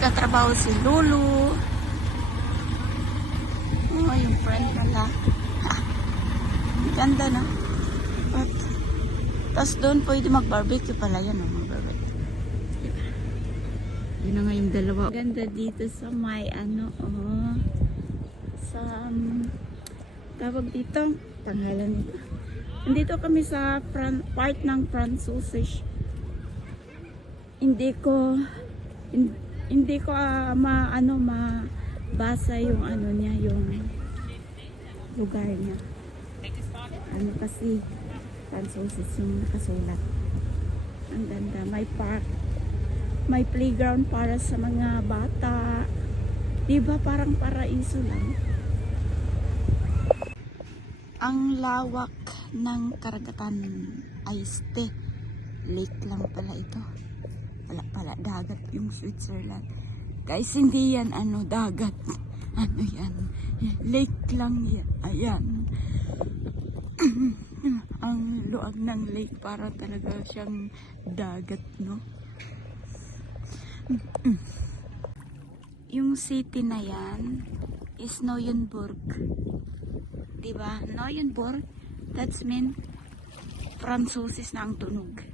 nagtatrabaho si Lulu. Oh, yung friend. Ang Ganda na. But, tapos doon pwede mag-barbecue pala yan. Oh, mag-barbecue. Diba? Yun na nga yung dalawa. Ganda dito sa may ano, oh. Sa, um, tawag dito, pangalan nito. Nandito kami sa fran- part ng Francoisish. Hindi ko hin- hindi ko ah, ma ano mabasa yung ano niya yung lugar niya. Ano kasi Francoisish yung nakasulat. Ang ganda, may park, may playground para sa mga bata. 'Di ba parang paraiso lang? Ang lawak ng karagatan ay este. Lake lang pala ito. Wala pala dagat yung Switzerland. Guys, hindi yan ano dagat. Ano yan? Lake lang yan. Ayan. Ang luag ng lake para talaga siyang dagat, no? Yung city na yan is Neuenburg. Diba? Neuenburg, that's mean Fransusis na ang tunog.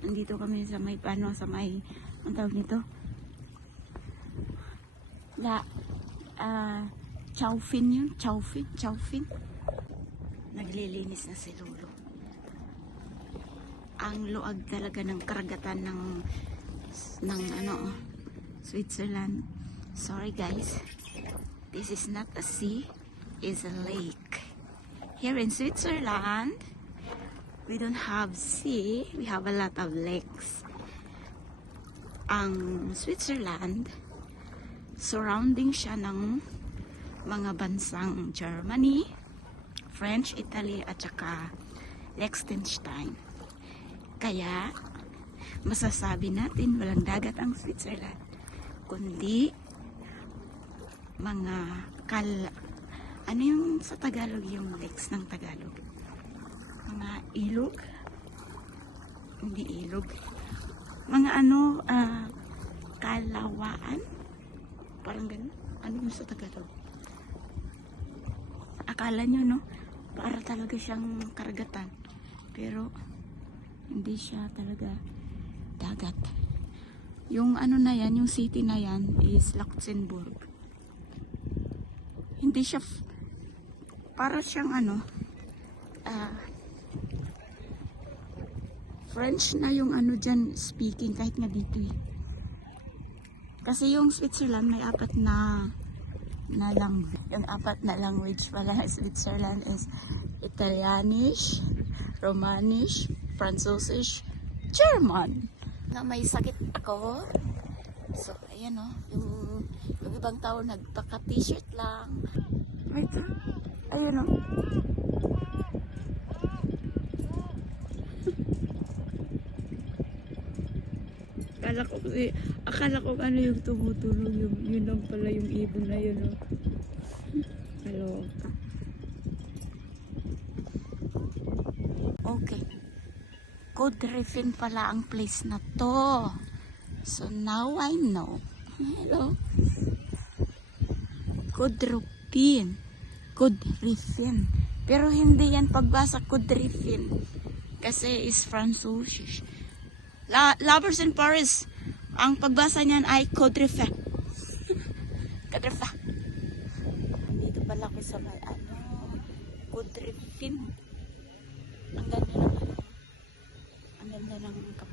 Nandito kami sa may pano, sa may, ang tawag nito? La, ah, Chowfin yun? Chowfin? Chowfin? Naglilinis na si Lolo. Ang luag talaga ng karagatan ng, ng ano, Switzerland. Sorry guys. This is not a sea, it's a lake. Here in Switzerland, we don't have sea, we have a lot of lakes. Ang Switzerland, surrounding siya ng mga bansang Germany, French, Italy, at saka Liechtenstein. Kaya, masasabi natin walang dagat ang Switzerland, kundi mga kal... Ano yung sa Tagalog yung lakes ng Tagalog? Mga ilog? Hindi ilog. Mga ano, ah, kalawaan? Parang ganun. Ano yung sa Tagalog? Akala nyo, no? Para talaga siyang karagatan. Pero, hindi siya talaga dagat. Yung ano na yan, yung city na yan is Luxembourg. Hindi siya para siyang ano ah, French na yung ano dyan speaking kahit nga dito eh. Kasi yung Switzerland may apat na na language. Yung apat na language pala ng Switzerland is Italianish, Romanish, Franzosish, German. Na may sakit ako. So, ayan o. yung, yung ibang tao nagpaka-t-shirt lang. Wait. Ayun o. Akala ko kasi, akala ko ano yung tumutulong, yung, yun lang pala yung ibon na yun, oh. Hello. Okay. Kudrifin pala ang place na to. So now I know. Hello. Kudrupin. Kudrifin. Pero hindi yan pagbasa Kudrifin. Kasi is Franzosisch. La Lovers in Paris. Ang pagbasa niyan ay Kodrife. Kodrife. Dito pala ako sa may ano, Kodrifin. Ang ganda ng ano, ang ganda ng kapaligiran.